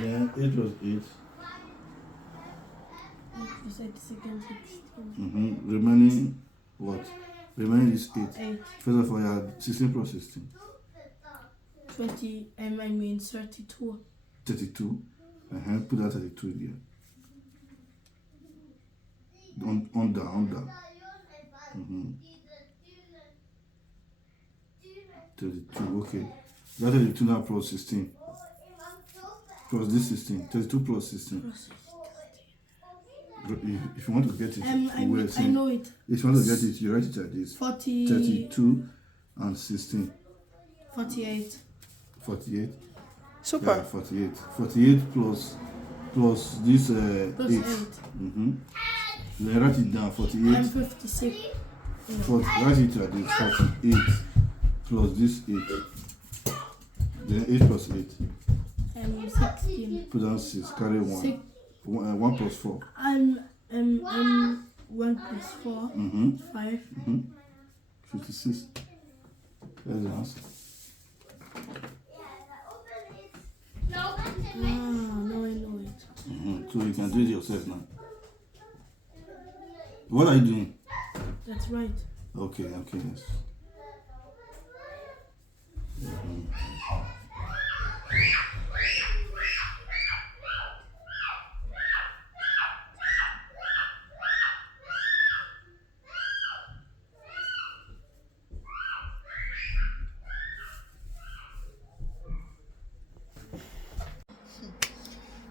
Then 8 plus 8. 8 plus 8 second 16. Remaining what? Remaining is 8. 8. First of all, you have 16 plus 16. 20, I mean 32. 32. Put that 32 there. On down. 32, okay. That 32 now plus 16. Plus this 16. 32 plus 16. Plus If you want to get it, I know it. If you want to get it, you write it like this. 32 and 16. 48. 48. Super. Yeah, 48. 48 plus this Plus 8. Then write it down. 48. I'm 56. Write it like this. 48 plus this 8. Then 8 plus 8. I'm 16. Put down 6. Carry 1. 1 plus 4. I'm 1 plus 4. 5. 56. That's the answer. Now I know it. So you can do it yourself now. What are you doing? That's right. Okay, yes.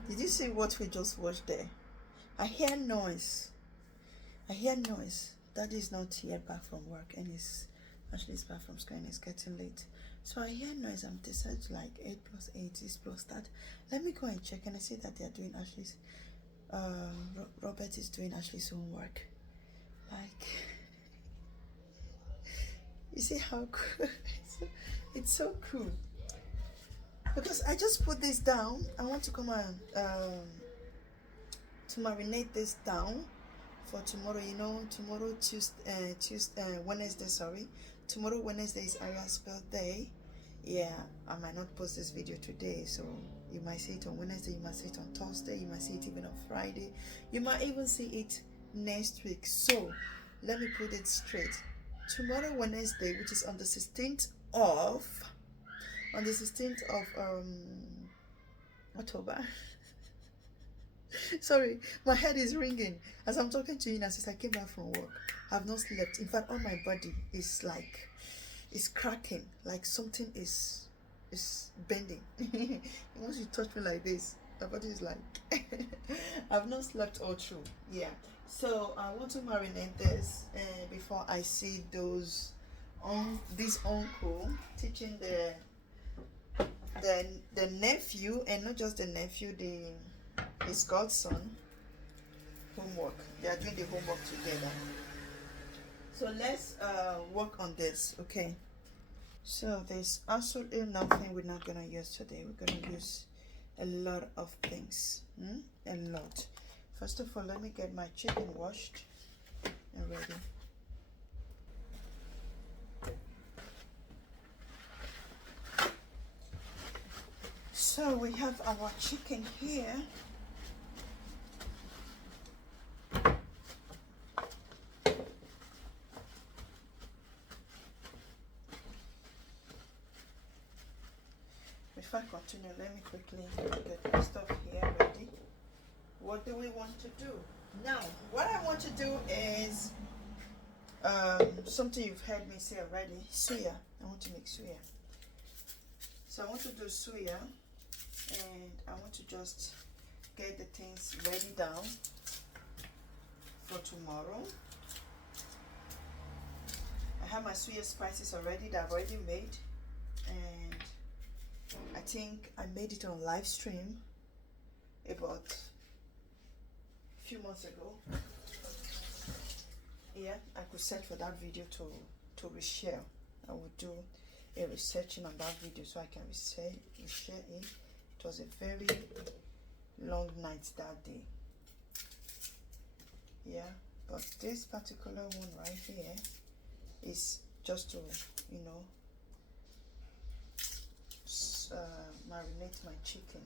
Did you see what we just watched there? I hear noise. Daddy is not yet back from work, and he's back from school, and it's getting late. So I hear noise. I'm decided to like 8 plus 8 is plus that. Let me go and check, and I see that they are doing Ashley's. Robert is doing Ashley's homework. Like, you see how cool? It's so cool. Because I just put this down. I want to come and to marinate this down for tomorrow. You know, tomorrow Wednesday. Tomorrow Wednesday is Aria's birthday. Yeah, I might not post this video today, so you might see it on Wednesday. You might see it on Thursday. You might see it even on Friday. You might even see it next week. So let me put it straight. Tomorrow Wednesday, which is on the 16th of October. Sorry, my head is ringing as I'm talking to you now. Since I came back from work, I've not slept. In fact, all my body is like, it's cracking, like something is bending. Once you touch me like this, my body is like I've not slept all through. Yeah, so I want to marinate this before I see those this uncle teaching the nephew, and not just the nephew, his godson, homework. They are doing the homework together. So let's work on this, okay? So there's absolutely nothing we're not gonna use today. We're gonna use a lot of things, a lot. First of all, let me get my chicken washed and ready. So we have our chicken here. Before I continue, let me quickly get my stuff here ready. What do we want to do? Now, what I want to do is something you've heard me say already, suya. I want to make suya. So I want to do suya, and I want to just get the things ready down for tomorrow. I have my suya spices already that I've already made, and I think I made it on live stream about a few months ago. Yeah, I could search for that video to reshare. I would do a researching on that video so I can reshare it. It was a very long night that day. Yeah, but this particular one right here is just to, you know, marinate my chicken.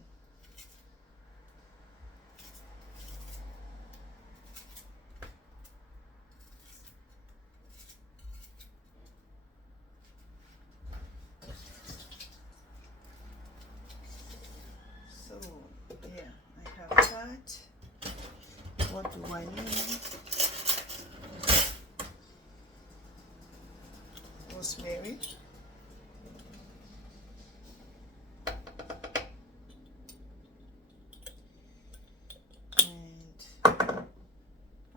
do I need? Rosemary. And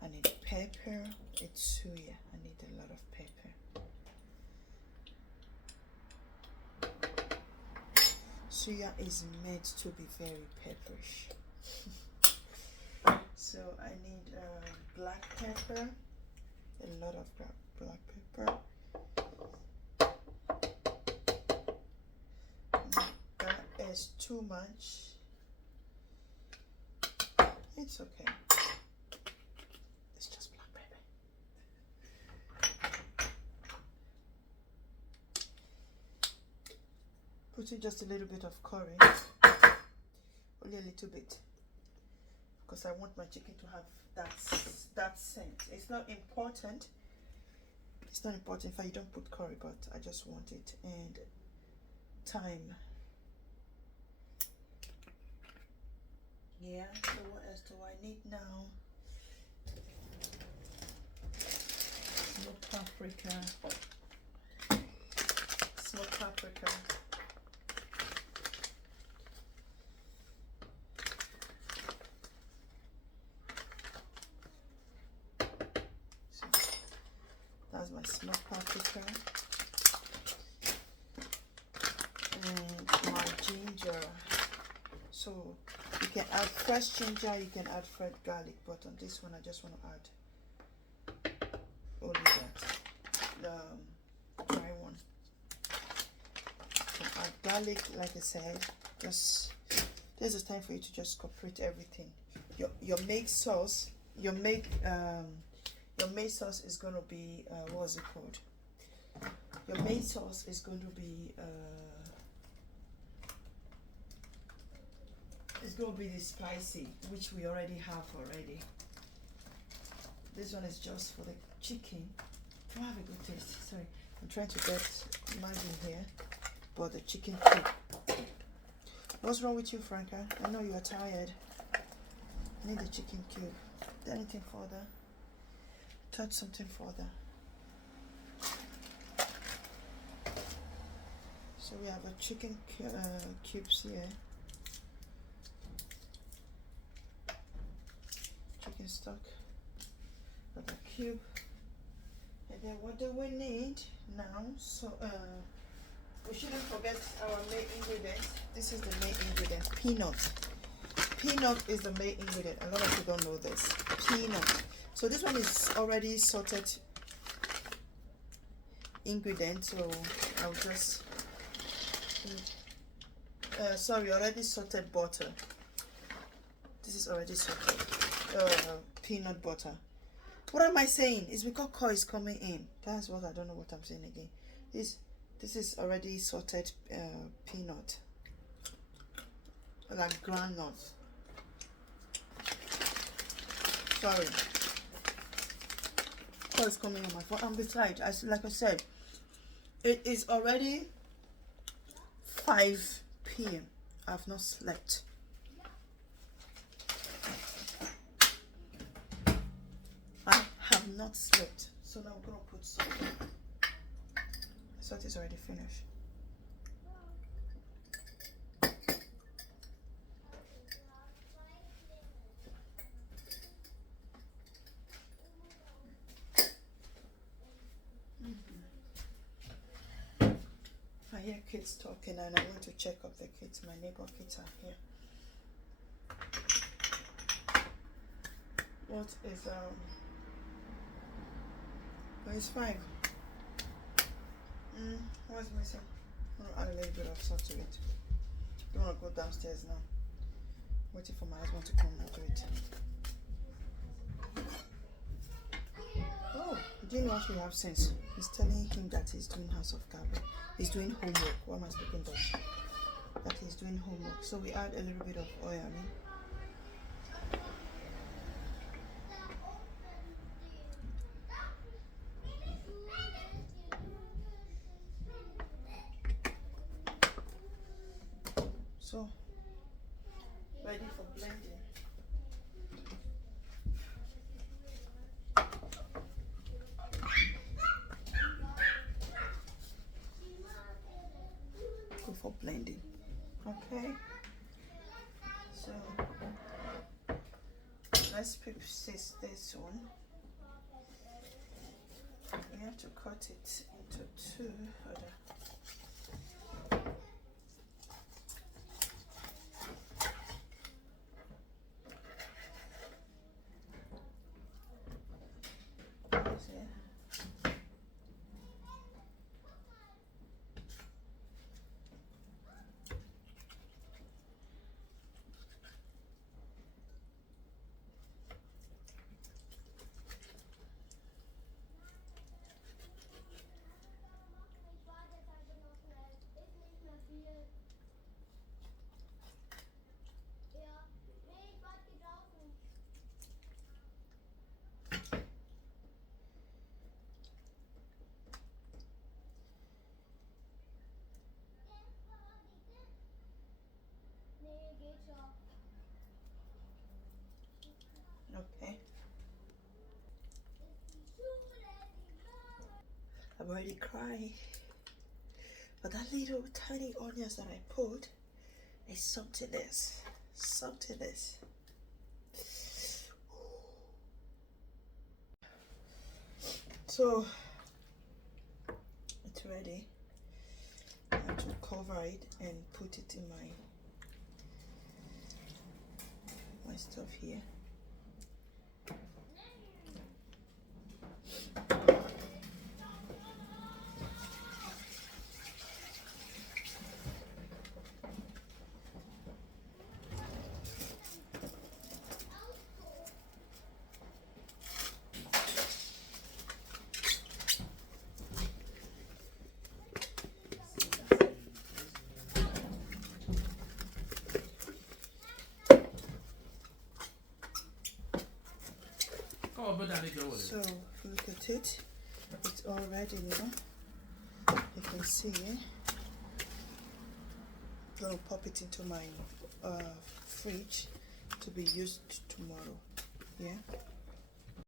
I need pepper. It's suya. I need a lot of pepper. Suya is meant to be very pepperish. So I need black pepper, a lot of black pepper. That is too much. It's okay. It's just black pepper. Put in just a little bit of curry, only a little bit, because I want my chicken to have that scent. It's not important. It's not important if I don't put curry, but I just want it. And thyme. Yeah. So what else do I need now? Smoked paprika. Smoked paprika. That's my smoked paprika and my ginger. So you can add fresh ginger, you can add fresh garlic, but on this one I just want to add only that, the dry one. You can add garlic, like I said. Just this is time for you to just incorporate everything. Your make sauce, your make sauce is going to be, what's it called? Your main sauce is going to be, it's going to be the spicy, which we already have already. This one is just for the chicken to have a good taste. Sorry, I'm trying to get Maggi here, but the chicken cube. What's wrong with you, Franca? I know you are tired. I need the chicken cube. Anything further? Touch something further. So we have a chicken cubes here. Chicken stock. Got a cube. And then what do we need now? So we shouldn't forget our main ingredient. This is the main ingredient. Peanut. Peanut is the main ingredient. A lot of people don't know this. Peanut. So this one is already sorted ingredient, so I'll just already sorted butter. This is already sorted peanut butter. What am I saying? It's because coil is coming in. That's what I don't know what I'm saying again. This is already sorted peanut, like groundnut. Sorry. Is coming on my phone, and besides, like I said, it is already 5 p.m. I've not slept. I have not slept, so now I'm gonna put salt. Salt is already finished. I hear kids talking and I want to check up the kids. My neighbor kids are here. What is it's 5. What's missing? I'm gonna add a little bit of salt to it. I don't want to go downstairs now. Waiting for my husband to come and do it. Oh, do you know what we have since? He's telling him that he's doing House of Carver. He's doing homework. Why am I speaking Dutch? That he's doing homework. So we add a little bit of oil in. So ready for blending. blending. Okay, so let's process this one. You have to cut it into two other. Okay. I've already cried. But that little tiny onions that I put is something else. Something else. So it's ready. I have to cover it and put it in my stuff here. So if you look at it, it's all ready now. You can see it. I'm gonna pop it into my fridge to be used tomorrow. Yeah.